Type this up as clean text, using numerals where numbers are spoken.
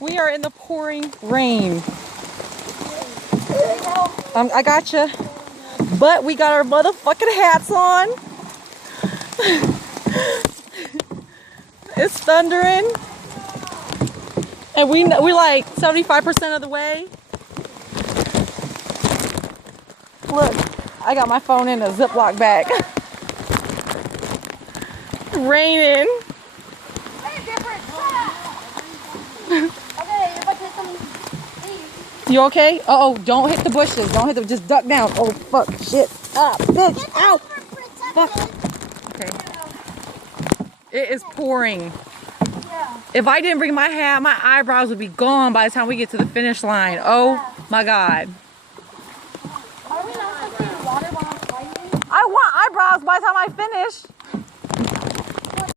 We are in the pouring rain. I gotcha. But we got our motherfucking hats on. It's thundering. And we like 75% of the way. Look, I got my phone in a Ziploc bag. Raining. You okay? Uh-oh, don't hit the bushes. Don't hit them. Just duck down. Oh, fuck. Shit. Ah, bitch. Ow. Fuck. Okay. It is pouring. If I didn't bring my hat, my eyebrows would be gone by the time we get to the finish line. Oh, my God. Are we not supposed to be in water while I'm fighting? I want eyebrows by the time I finish.